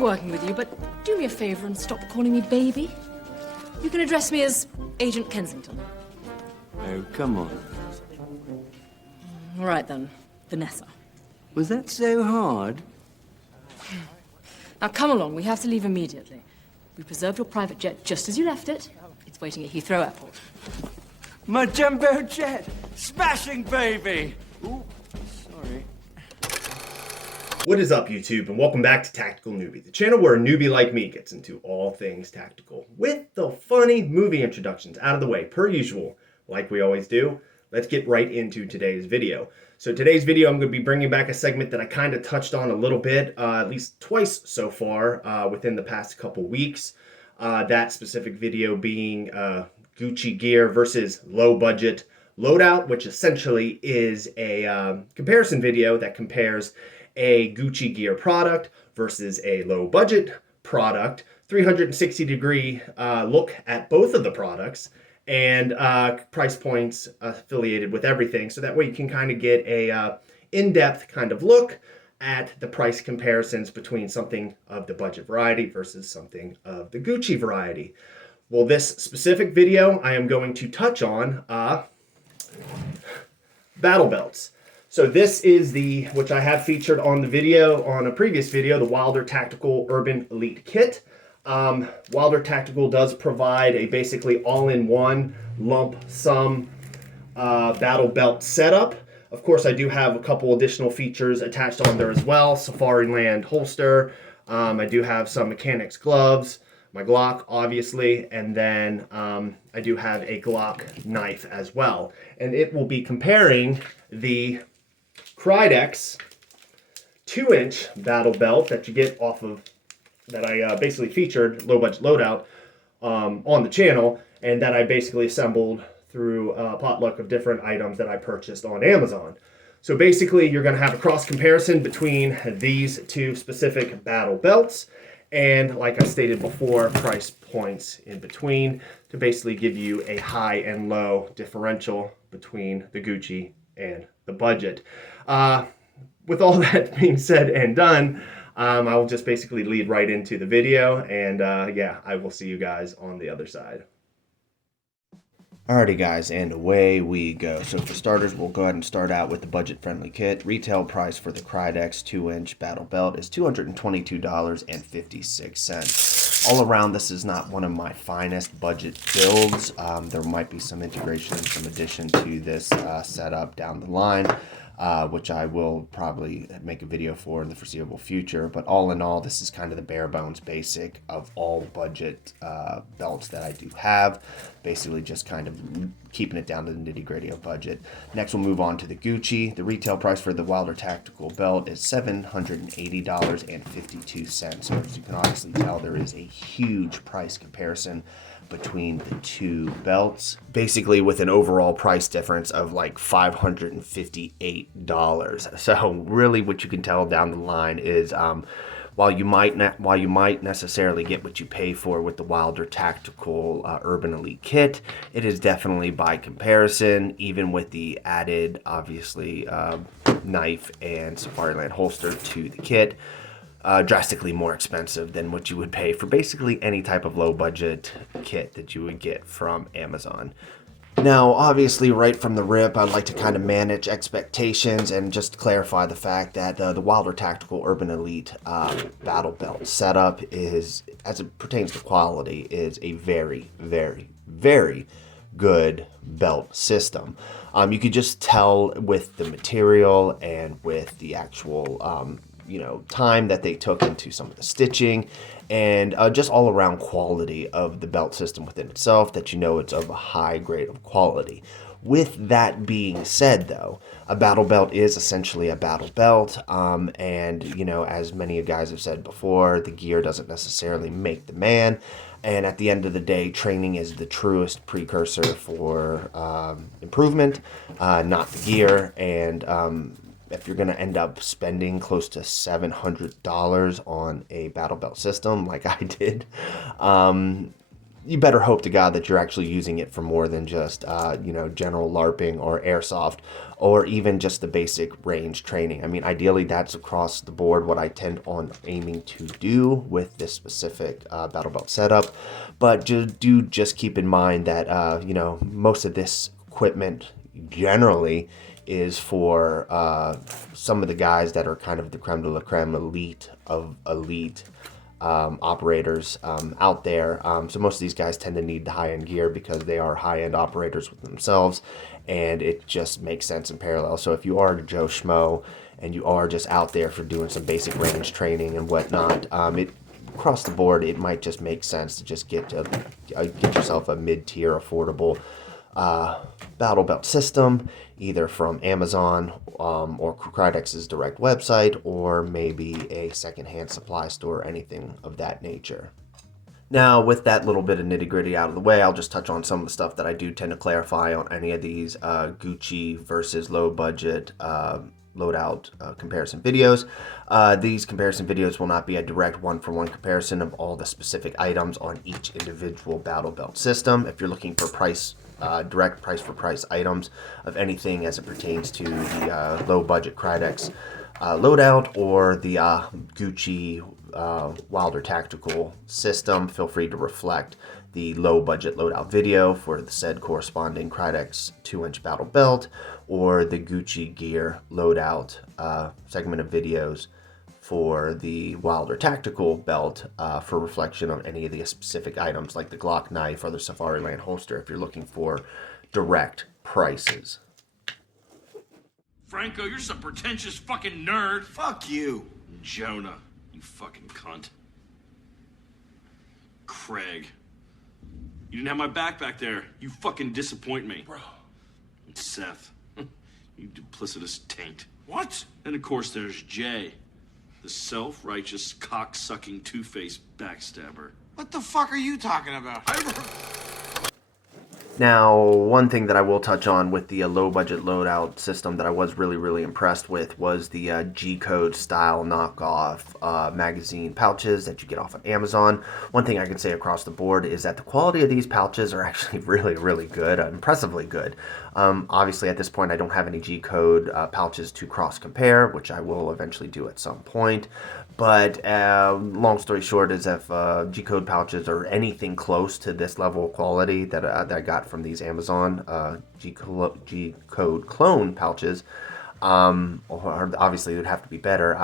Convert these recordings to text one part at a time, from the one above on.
working with you, but do me a favor and stop calling me baby. You can address me as Agent Kensington. Oh, come on. All right, then. Vanessa. Was that so hard? Now, come along. We have to leave immediately. We preserved your private jet just as you left it. It's waiting at Heathrow Airport. My jumbo jet! Smashing, baby! Ooh, sorry. What is up, YouTube, and welcome back to Tactical Newbie, the channel where a newbie like me gets into all things tactical. With the funny movie introductions out of the way, per usual, like we always do, let's get right into today's video. So today's video, I'm going to be bringing back a segment that I kind of touched on a little bit, at least twice so far, within the past couple weeks. That specific video being Gucci gear versus low budget loadout, which essentially is a comparison video that compares a Gucci gear product versus a low budget product, 360-degree look at both of the products, and price points affiliated with everything. So that way you can kind of get a in-depth kind of look at the price comparisons between something of the budget variety versus something of the Gucci variety. Well, this specific video, I am going to touch on battle belts. So this is which I have featured on the video, on a previous video, the Wilder Tactical Urban Elite Kit. Wilder Tactical does provide a basically all-in-one lump sum battle belt setup. Of course, I do have a couple additional features attached on there as well. Safariland holster. I do have some MECHANIX gloves, my Glock, obviously, and then I do have a Glock knife as well. And it will be comparing the Krydex 2-inch battle belt that you get off of, that I basically featured, low budget loadout, on the channel, and that I basically assembled through a potluck of different items that I purchased on Amazon. So basically you're going to have a cross comparison between these two specific battle belts, and like I stated before, price points in between to basically give you a high and low differential between the Gucci and the budget. With all that being said and done, I will just basically lead right into the video, and yeah, I will see you guys on the other side. Alrighty guys, and away we go. So for starters, we'll go ahead and start out with the budget-friendly kit. Retail price for the Krydex 2-inch battle belt is $222.56. All around, this is not one of my finest budget builds. There might be some integration and some addition to this setup down the line, which I will probably make a video for in the foreseeable future. But all in all, this is kind of the bare bones basic of all budget belts that I do have. Basically just kind of keeping it down to the nitty gritty of budget. Next, we'll move on to the Gucci. The retail price for the Wilder Tactical belt is $780.52. So as you can obviously tell, there is a huge price comparison between the two belts, basically with an overall price difference of like $558. So really what you can tell down the line is while you might necessarily get what you pay for with the Wilder Tactical Urban Elite Kit, it is definitely, by comparison, even with the added obviously knife and Safariland holster to the kit, drastically more expensive than what you would pay for basically any type of low budget kit that you would get from Amazon. Now, obviously, right from the rip, I'd like to kind of manage expectations and just clarify the fact that the Wilder Tactical Urban Elite battle belt setup is, as it pertains to quality, is a very, very, very good belt system. You could just tell with the material and with the actual time that they took into some of the stitching and just all around quality of the belt system within itself, that it's of a high grade of quality. With that being said, though, a battle belt is essentially a battle belt, and as many of you guys have said before, the gear doesn't necessarily make the man, and at the end of the day, training is the truest precursor for improvement, not the gear. And if you're going to end up spending close to $700 on a battle belt system like I did, you better hope to God that you're actually using it for more than just, you know, general LARPing or airsoft, or even just the basic range training. I mean, ideally, that's across the board what I tend on aiming to do with this specific battle belt setup. But do just keep in mind that, you know, most of this equipment generally is for some of the guys that are kind of the creme de la creme elite of elite operators out there. So most of these guys tend to need the high-end gear because they are high-end operators with themselves, and it just makes sense in parallel. So if you are a Joe Schmo and you are just out there for doing some basic range training and whatnot, across the board, it might just make sense to just get yourself a mid-tier affordable battle belt system, either from Amazon or Krydex's direct website, or maybe a secondhand supply store, or anything of that nature. Now, with that little bit of nitty-gritty out of the way, I'll just touch on some of the stuff that I do tend to clarify on any of these Gucci versus low-budget loadout comparison videos. These comparison videos will not be a direct one-for-one comparison of all the specific items on each individual battle belt system. If you're looking for direct price for price items of anything as it pertains to the low budget Krydex loadout or the Gucci Wilder Tactical system, feel free to reflect the low budget loadout video for the said corresponding Krydex 2-inch battle belt, or the Gucci Gear loadout segment of videos for the Wilder Tactical belt for reflection on any of the specific items like the Glock knife or the Safariland holster if you're looking for direct prices. Franco, you're some pretentious fucking nerd. Fuck you. Jonah, you fucking cunt. Craig, you didn't have my back there. You fucking disappoint me. Bro. And Seth, you duplicitous taint. What? And of course there's Jay, the self-righteous, cock-sucking, two-faced backstabber. What the fuck are you talking about? Now, one thing that I will touch on with the low-budget loadout system that I was really impressed with was the G-code style knockoff magazine pouches that you get off of Amazon. One thing I can say across the board is that the quality of these pouches are actually really good, impressively good. Obviously, at this point, I don't have any G-code pouches to cross-compare, which I will eventually do at some point. But long story short is if G-code pouches are anything close to this level of quality that I got from these Amazon G-code clone pouches, or obviously it would have to be better,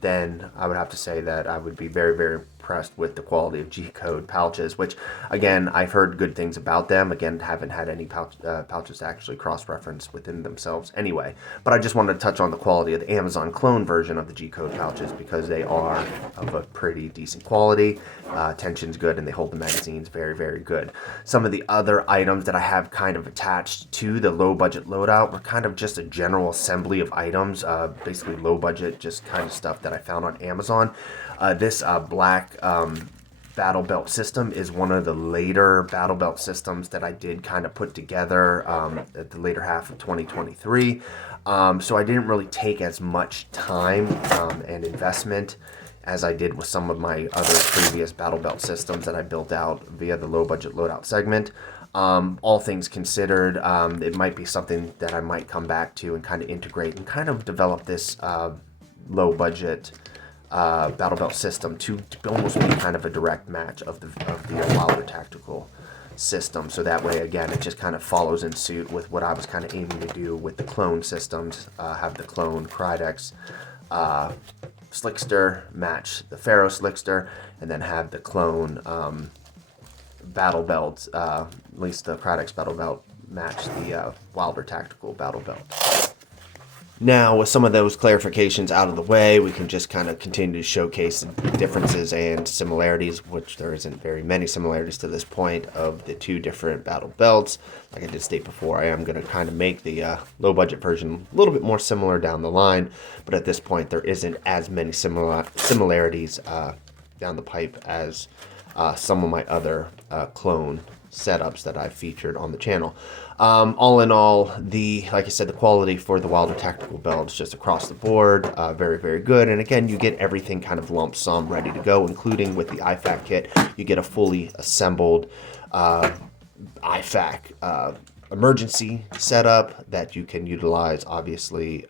then I would have to say that I would be very impressed with the quality of G-code pouches, which again, I've heard good things about them. Again, haven't had any pouches actually cross-reference within themselves anyway. But I just wanted to touch on the quality of the Amazon clone version of the G-code pouches because they are of a pretty decent quality. Tension's good and they hold the magazines very good. Some of the other items that I have kind of attached to the low budget loadout were kind of just a general assembly of items, basically low budget, just kind of stuff that I found on Amazon. This black battle belt system is one of the later battle belt systems that I did kind of put together at the later half of 2023. So I didn't really take as much time and investment as I did with some of my other previous battle belt systems that I built out via the low budget loadout segment. All things considered, it might be something that I might come back to and kind of integrate and kind of develop this low budget battle belt system to almost be kind of a direct match of the Wilder Tactical system. So that way, again, it just kind of follows in suit with what I was kind of aiming to do with the clone systems. Have the clone Krydex Slickster match the Pharaoh Slickster, and then have the clone battle belt, at least the Krydex battle belt, match the Wilder Tactical battle belt. Now, with some of those clarifications out of the way, we can just kind of continue to showcase the differences and similarities, which there isn't very many similarities to this point, of the two different battle belts. Like I did state before, I am going to kind of make the low-budget version a little bit more similar down the line, but at this point, there isn't as many similarities down the pipe as some of my other clone setups that I've featured on the channel. All in all, like I said, the quality for the Wilder Tactical belt is just across the board, very good. And again, you get everything kind of lump sum ready to go, including with the IFAK kit. You get a fully assembled IFAK emergency setup that you can utilize, obviously,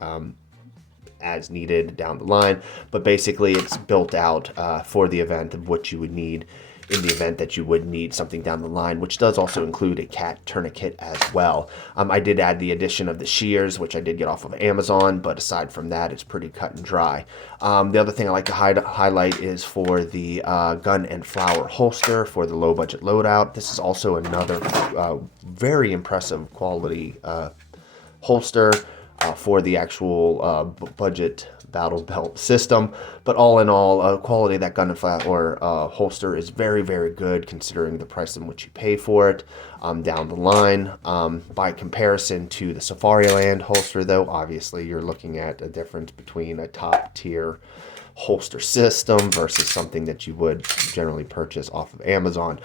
as needed down the line. But basically, it's built out for the event of what you would need in the event that you would need something down the line, which does also include a cat tourniquet as well. I did add the addition of the shears, which I did get off of Amazon, but aside from that, it's pretty cut and dry. The other thing I like to highlight is for the gun and flower holster for the low budget loadout. This is also another very impressive quality holster for the actual budget battle belt system. But all in all, quality of that gun and flower holster is very, very good considering the price in which you pay for it down the line. By comparison to the Safariland holster, though, obviously you're looking at a difference between a top tier holster system versus something that you would generally purchase off of Amazon.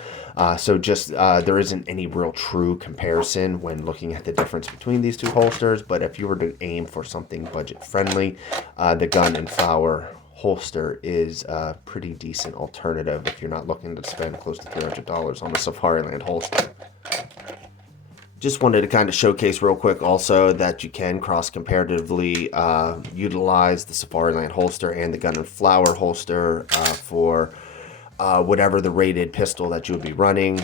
So just there isn't any real true comparison when looking at the difference between these two holsters. But if you were to aim for something budget friendly, the gun and flower holster is a pretty decent alternative if you're not looking to spend close to $300 on a Safariland holster. Just wanted to kind of showcase real quick also that you can cross-comparatively utilize the Safariland holster and the gun and flower holster for whatever the rated pistol that you would be running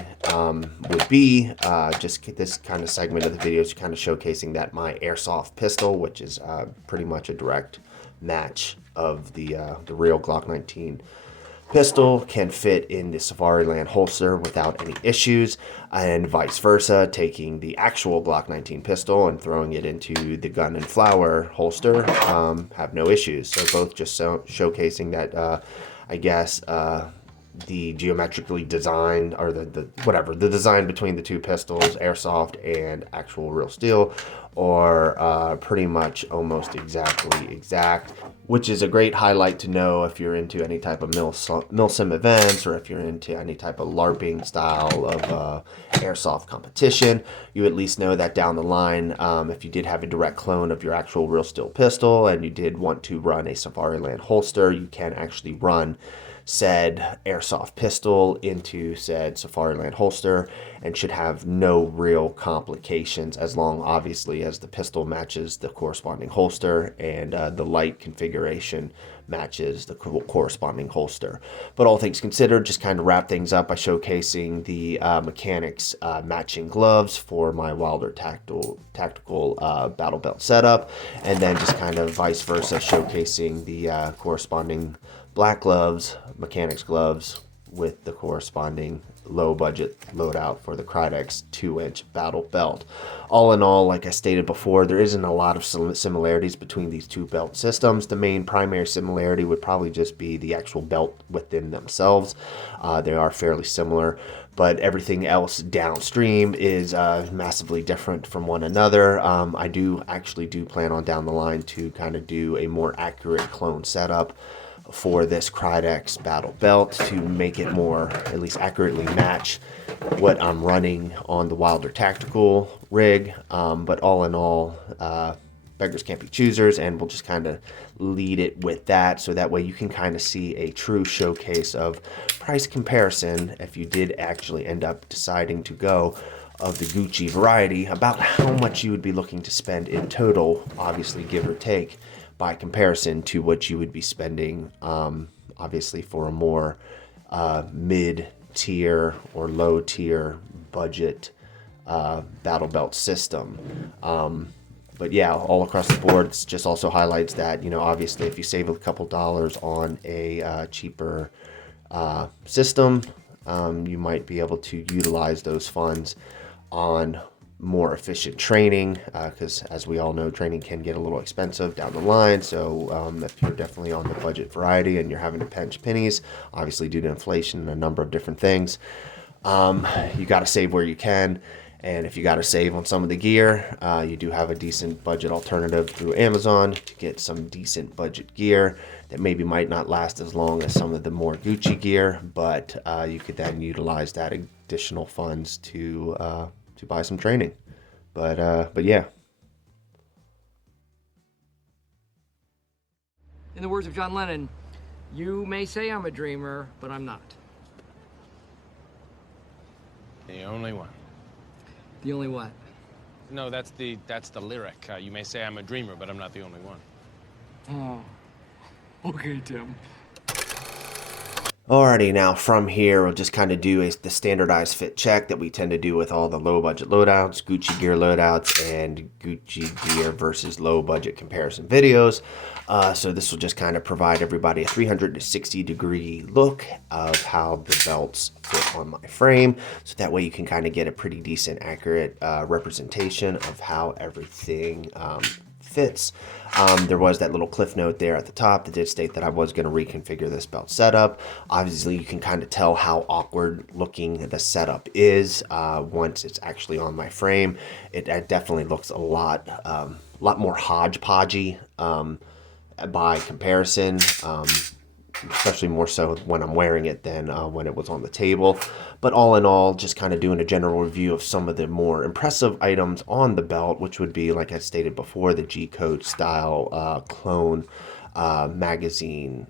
would be. Just this kind of segment of the video is kind of showcasing that my airsoft pistol, which is pretty much a direct match of the real Glock 19 pistol, can fit in the Safariland holster without any issues, and vice versa, taking the actual Glock 19 pistol and throwing it into the gun and flower holster have no issues. So both just showcasing that I guess the geometrically designed, or the design between the two pistols, airsoft and actual real steel, or pretty much almost exactly exact, which is a great highlight to know if you're into any type of milsim events, or if you're into any type of LARPing style of airsoft competition. You at least know that down the line, if you did have a direct clone of your actual real steel pistol and you did want to run a Safariland holster, you can actually run said airsoft pistol into said Safariland holster and should have no real complications, as long obviously as the pistol matches the corresponding holster and the light configuration matches the corresponding holster. But all things considered, just kind of wrap things up by showcasing the MECHANIX matching gloves for my Wilder tactical battle belt setup, and then just kind of vice versa, showcasing the corresponding black gloves, MECHANIX gloves, with the corresponding low budget loadout for the Krydex 2-inch battle belt. All in all, like I stated before, there isn't a lot of similarities between these two belt systems. The main primary similarity would probably just be the actual belt within themselves. They are fairly similar, but everything else downstream is massively different from one another. I do plan on down the line to kind of do a more accurate clone setup for this Krydex battle belt to make it more, at least accurately match what I'm running on the Wilder tactical rig. But all in all, beggars can't be choosers, and we'll just kind of lead it with that, so that way you can kind of see a true showcase of price comparison if you did actually end up deciding to go of the Gucci variety, about how much you would be looking to spend in total, obviously give or take, by comparison to what you would be spending obviously for a more mid-tier or low-tier budget battle belt system. But yeah, all across the board, it just also highlights that, you know, obviously if you save a couple dollars on a cheaper system, you might be able to utilize those funds on more efficient training, because as we all know, training can get a little expensive down the line. So if you're definitely on the budget variety and you're having to pinch pennies, obviously due to inflation and a number of different things, you got to save where you can. And if you got to save on some of the gear, you do have a decent budget alternative through Amazon to get some decent budget gear that maybe might not last as long as some of the more Gucci gear, but you could then utilize that additional funds to buy some training. But yeah. In the words of John Lennon, you may say I'm a dreamer, but I'm not. The only one. The only what? No, that's the lyric. You may say I'm a dreamer, but I'm not the only one. Oh, okay, Tim. Alrighty, now from here, we'll just kind of do the standardized fit check that we tend to do with all the low budget loadouts, Gucci gear loadouts, and Gucci gear versus low budget comparison videos. So this will just kind of provide everybody a 360-degree look of how the belts fit on my frame. So that way you can kind of get a pretty decent, accurate representation of how everything fits. There was that little cliff note there at the top that did state that I was going to reconfigure this belt setup. Obviously, you can kind of tell how awkward looking the setup is once it's actually on my frame. It definitely looks a lot more hodgepodgey by comparison, especially more so when I'm wearing it than when it was on the table. But all in all, just kind of doing a general review of some of the more impressive items on the belt, which would be, like I stated before, the G-code style clone magazine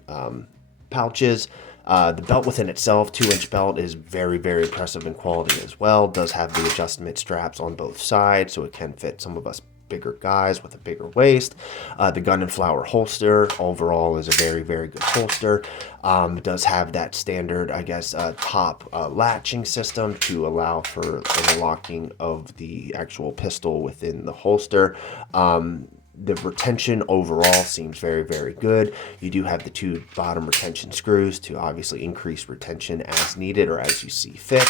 pouches. The belt within itself, 2-inch belt, is very, very impressive in quality as well. Does have the adjustment straps on both sides, so it can fit some of us bigger guys with a bigger waist. The gun and flower holster overall is a very, very good holster. It does have that standard, I guess, top latching system to allow for the locking of the actual pistol within the holster. The retention overall seems very, very good. You do have the 2 bottom retention screws to obviously increase retention as needed or as you see fit.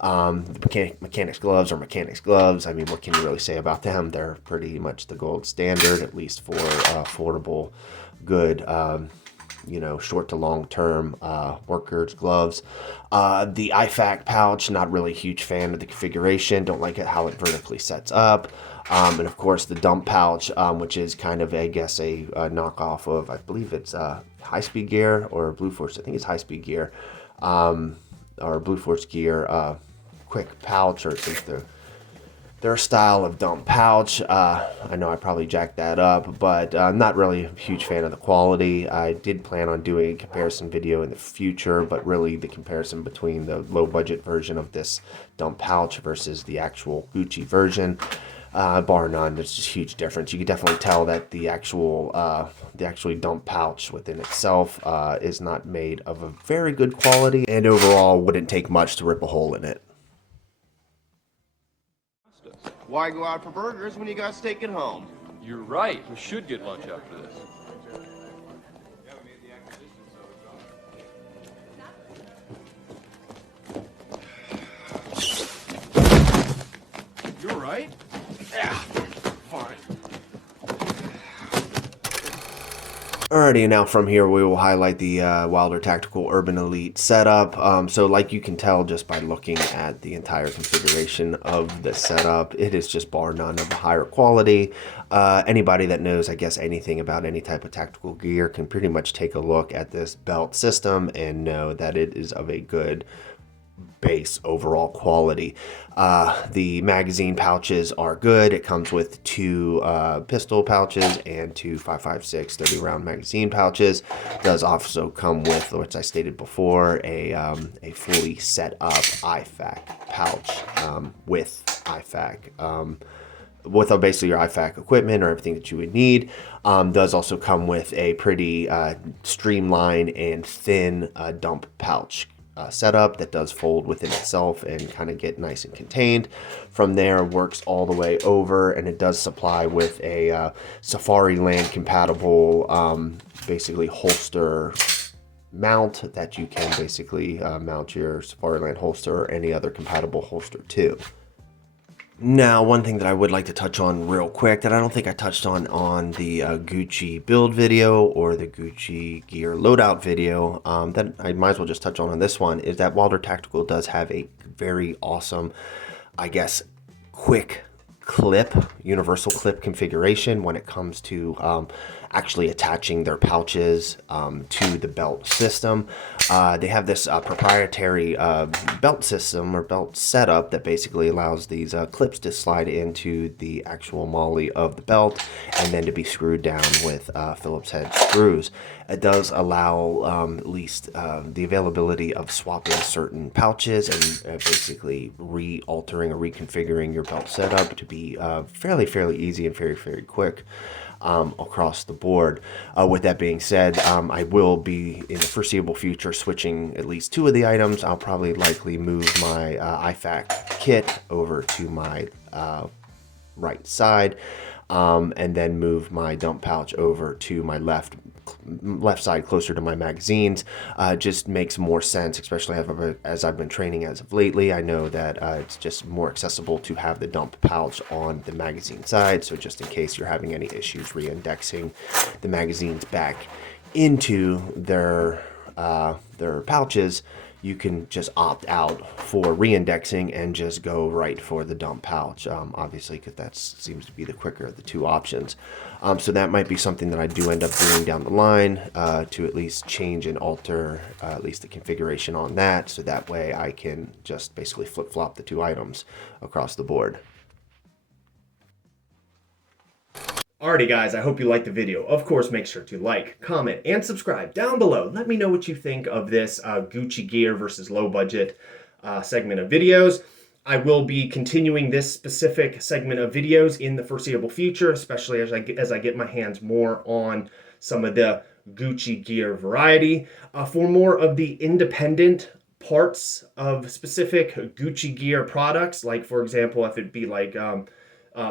MECHANIX gloves are MECHANIX gloves. I mean, what can you really say about them? They're pretty much the gold standard, at least for affordable, good, short to long term workers gloves. The IFAK pouch, not really a huge fan of the configuration. Don't like it how it vertically sets up. And of course the dump pouch, which is kind of, I guess, a knockoff of, I believe it's High Speed Gear or Blue Force. I think it's High Speed Gear, or Blue Force Gear quick pouch, or at least their style of dump pouch. I know I probably jacked that up, but I'm not really a huge fan of the quality. I did plan on doing a comparison video in the future, but really the comparison between the low budget version of this dump pouch versus the actual Gucci version, bar none, there's just a huge difference. You can definitely tell that the actual dump pouch within itself is not made of a very good quality, and overall wouldn't take much to rip a hole in it. Why go out for burgers when you got steak at home? You're right. We should get lunch after this. You're right. Yeah, fine. Alrighty, now from here we will highlight the Wilder Tactical Urban Elite setup. So like you can tell just by looking at the entire configuration of the setup, it is just bar none of the higher quality. Anybody that knows, I guess, anything about any type of tactical gear can pretty much take a look at this belt system and know that it is of a good base overall quality. The magazine pouches are good. It comes with 2 pistol pouches and 2 5.56 30 round magazine pouches. It does also come with, which I stated before, a fully set up IFAK pouch with IFAK. With basically your IFAK equipment or everything that you would need. Does also come with a pretty streamlined and thin dump pouch setup that does fold within itself and kind of get nice and contained. From there, works all the way over, and it does supply with a Safari Land compatible basically holster mount that you can basically mount your Safari Land holster or any other compatible holster to. Now, one thing that I would like to touch on real quick that I don't think I touched on the Gucci build video or the Gucci gear loadout video, that I might as well just touch on this one, is that Wilder Tactical does have a very awesome, I guess, quick clip, universal clip configuration when it comes to actually attaching their pouches to the belt system. They have this proprietary belt system or belt setup that basically allows these clips to slide into the actual molly of the belt and then to be screwed down with Phillips head screws. It does allow at least the availability of swapping certain pouches and basically re-altering or reconfiguring your belt setup to be fairly easy and very quick. Across the board. With that being said, I will be in the foreseeable future switching at least 2 of the items. I'll probably likely move my IFAK kit over to my right side, and then move my dump pouch over to my left side closer to my magazines. Just makes more sense, especially as I've been training as of lately. I know that it's just more accessible to have the dump pouch on the magazine side, so just in case you're having any issues re-indexing the magazines back into their pouches, you can just opt out for re-indexing and just go right for the dump pouch, obviously, because that seems to be the quicker of the 2 options. So that might be something that I do end up doing down the line, to at least change and alter at least the configuration on that, so that way I can just basically flip-flop the 2 items across the board. Alrighty guys, I hope you liked the video. Of course, make sure to like, comment, and subscribe down below. Let me know what you think of this Gucci gear versus low budget segment of videos. I will be continuing this specific segment of videos in the foreseeable future, especially as I get my hands more on some of the Gucci gear variety. For more of the independent parts of specific Gucci gear products, like for example, if it be like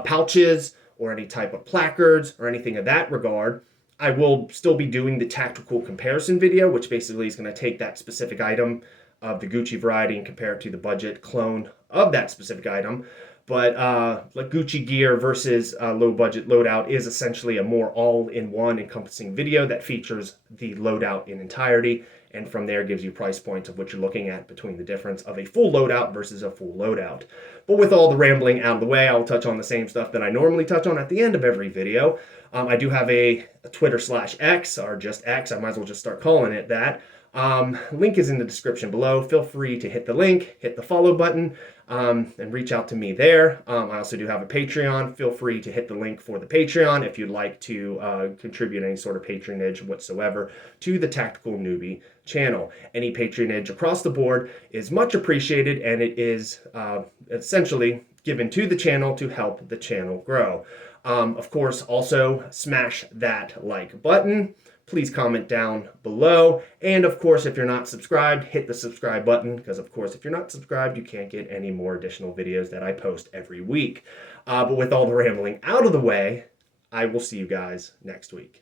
pouches, or any type of placards or anything of that regard, I will still be doing the tactical comparison video, which basically is going to take that specific item of the Gucci variety and compare it to the budget clone of that specific item. But like Gucci gear versus low budget loadout is essentially a more all-in-one encompassing video that features the loadout in entirety, and from there gives you price points of what you're looking at between the difference of a full loadout versus a full loadout. But with all the rambling out of the way, I'll touch on the same stuff that I normally touch on at the end of every video. I do have a Twitter/X, or just X, I might as well just start calling it that. Link is in the description below. Feel free to hit the link, hit the follow button, and reach out to me there. I also do have a Patreon. Feel free to hit the link for the Patreon if you'd like to contribute any sort of patronage whatsoever to the Tactical Newbie channel. Any patronage across the board is much appreciated, and it is essentially given to the channel to help the channel grow. Of course, also smash that like button. Please comment down below. And of course, if you're not subscribed, hit the subscribe button, because of course, if you're not subscribed, you can't get any more additional videos that I post every week. But with all the rambling out of the way, I will see you guys next week.